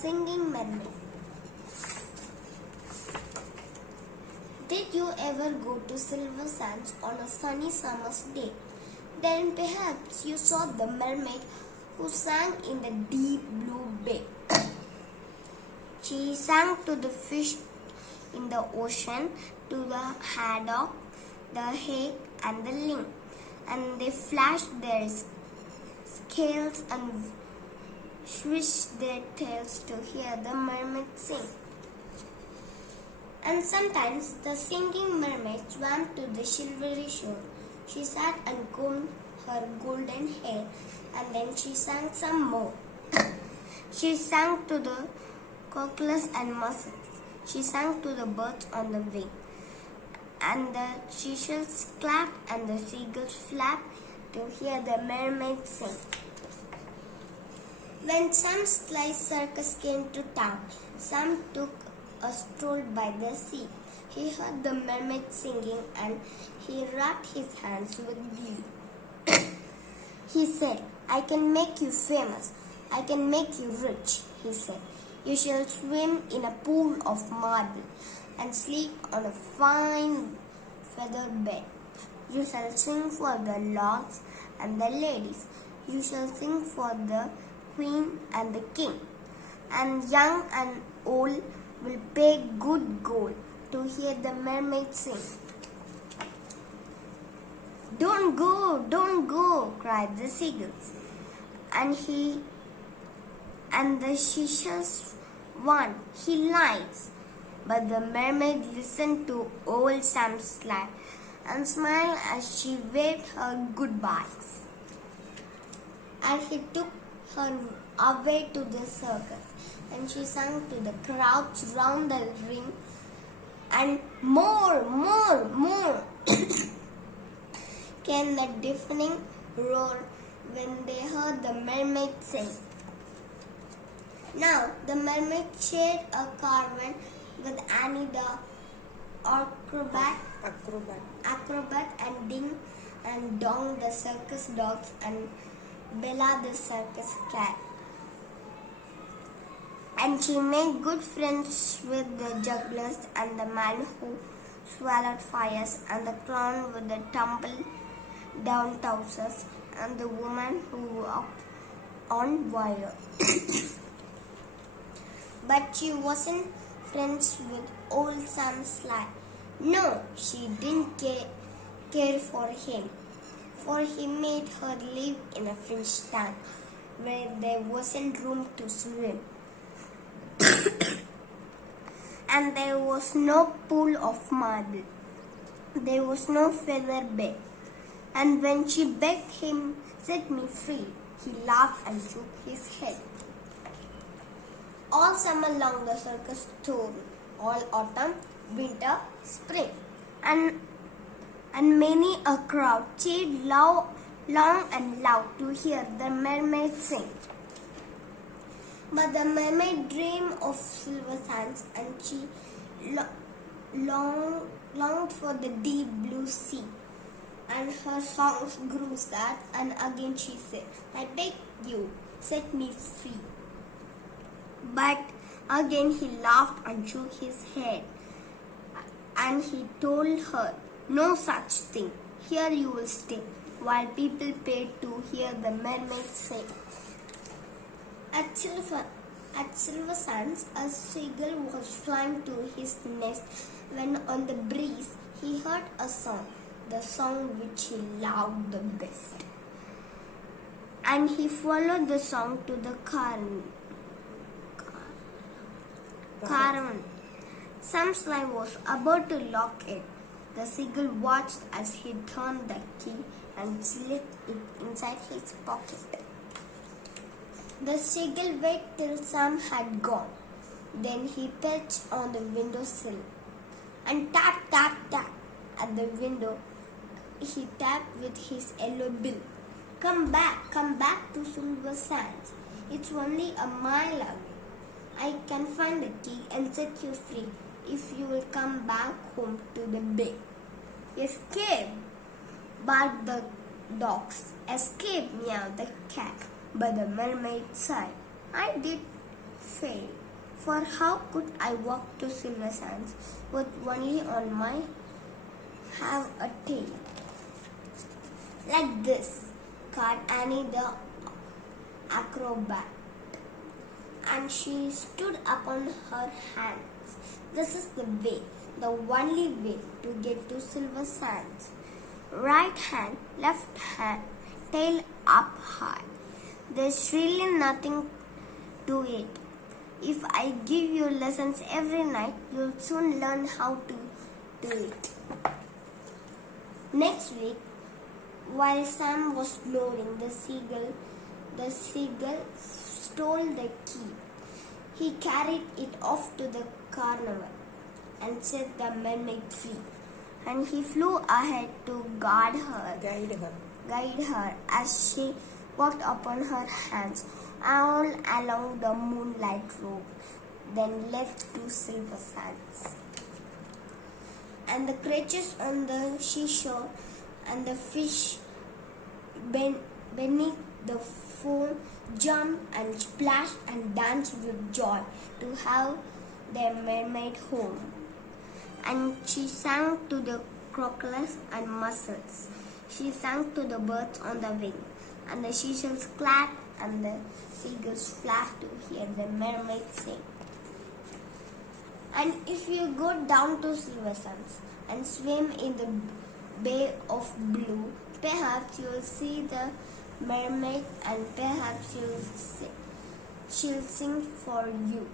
Singing Mermaid. Did you ever go to Silver Sands on a sunny summer's day? Then perhaps you saw the mermaid who sang in the deep blue bay. She sang to the fish in the ocean, to the haddock, the hake and the ling, and they flashed their scales and swished their tails to hear the mermaid sing. And sometimes the singing mermaid swam to the silvery shore. She sat and combed her golden hair, and then she sang some more. She sang to the cockles and mussels. She sang to the birds on the wing. And the seashells clapped and the seagulls flapped to hear the mermaid sing. When some sly circus came to town, Sam took a stroll by the sea. He heard the mermaid singing and he rubbed his hands with glee. He said, "I can make you famous. I can make you rich," he said. "You shall swim in a pool of marble and sleep on a fine feather bed. You shall sing for the lords and the ladies. You shall sing for the queen and the king. And young and old will pay good gold to hear the mermaid sing." "Don't go," cried the seagulls. And the seashells won. "He lies." But the mermaid listened to old Sam's lie and smiled as she waved her goodbyes. And he took her away to the circus, and she sang to the crowds round the ring, and more came the deafening roar when they heard the mermaid sing. Now the mermaid shared a caravan with Annie the acrobat and Ding and Dong the circus dogs and Bella the circus cat. And she made good friends with the jugglers and the man who swallowed fires and the clown with the tumble down trousers and the woman who walked on wire. But she wasn't friends with old Sam Sly. No, she didn't care for him, for he made her live in a fish tank where there wasn't room to swim. And there was no pool of marble. There was no feather bed. And when she begged him, "Set me free," he laughed and shook his head. All summer long the circus toured, all autumn, winter, spring, and many a crowd cheered long and loud to hear the mermaid sing. But the mermaid dreamed of silver sands, and she longed for the deep blue sea. And her songs grew sad, and again she said, "I beg you, set me free." But again he laughed and shook his head, and he told her, "No such thing. Here you will stay, while people pay to hear the mermaid sing." At Silver Sands, a seagull was flying to his nest when on the breeze he heard a song, the song which he loved the best. And he followed the song to the caravan. Sam Sly was about to lock it. The seagull watched as he turned the key and slipped it inside his pocket. The seagull waited till Sam had gone. Then he perched on the windowsill and tap at the window. He tapped with his yellow bill. Come back to Silver Sands. It's only a mile away. I can find the key and set you free if you will come back home to the bay." "Escape!" barked the dogs. "Escape!" meowed the cat. But the mermaid sighed. "I did fail. For how could I walk to Silver Sands with only on my have a tail? Like this, cried Annie the acrobat, and she stood upon her hands. This is the way, the only way to get to Silver Sands. Right hand, left hand, tail up high. There's really nothing to it. If I give you lessons every night, you'll soon learn how to do it. Next week, while Sam was loading the seagull stole the key. He carried it off to the carnival and set the mermaid free. And he flew ahead to guide her as she walked upon her hands all along the moonlight road, then left to Silver Sands. And the creatures on the seashore and the fish beneath the foam jumped and splashed and danced with joy to have their mermaid home. And she sang to the crocodiles and mussels. She sang to the birds on the wing, and the seashells clapped and the seagulls flapped to hear the mermaid sing. And if you go down to Silver Sands and swim in the Bay of Blue, perhaps you'll see the mermaid, and perhaps she'll sing for you.